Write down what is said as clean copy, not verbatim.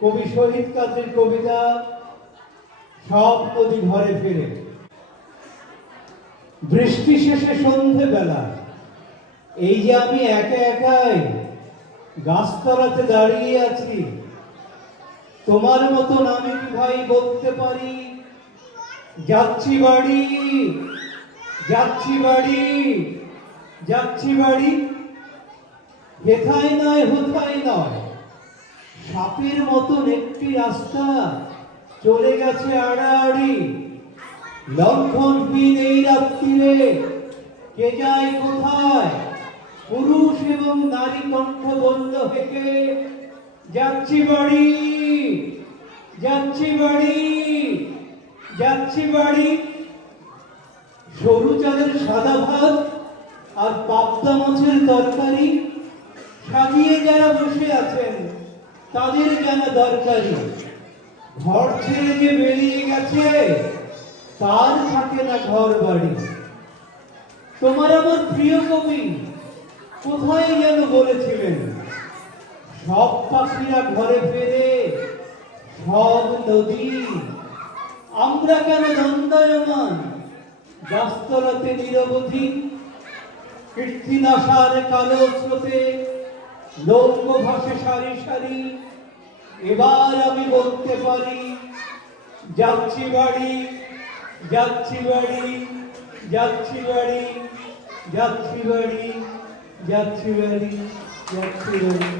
কবি শহীদ কাজীর কবিতা সব নদী ঘরে ফেরে। বৃষ্টি শেষে সন্ধে বেলা এই যে আমি একা একাই গাছতলাতে দাঁড়িয়ে আছি, তোমার মতন আমি কি ভাই বলতে পারি যাচ্ছি বাড়ি, যাচ্ছি বাড়ি, যাচ্ছি বাড়ি? হেথায় নয় হোথায় নয়, সাপের মতন একটি রাস্তা চলে গেছে আড়াআড়ি। লণ্ঠনহীন এই রাত্রিরে কে যায় কোথায়? পুরুষ এবং নারী কণ্ঠ বলল হেঁকে, যাচ্ছি বাড়ি, যাচ্ছি বাড়ি, যাচ্ছি বাড়ি। সরু চালের সাদা ভাত আর পাবদা মাছের তরকারি সাজিয়ে যারা বসে আছেন তাদের যেন দরকারি। ঘর ছেড়ে যে বেরিয়ে গেছে তার থাকে না ঘর বাড়ি। তোমার আমার প্রিয় কবি কোথায় যেন বলেছিলেন, সব পাখিরা ঘরে ফেরে, সব নদী, আমরা কেন দণ্ডায়মান গাছতলাতে নিরবধি? কীর্তিনাশার কালো স্রোতে লৌহ ভাসে সারি সারি। এবার আমি বলতে পারি যাচ্ছি বাড়ি, যাচ্ছি বাড়ি, যাচ্ছি বাড়ি, যাচ্ছি বাড়ি, যাচ্ছি বাড়ি, যাচ্ছি বাড়ি।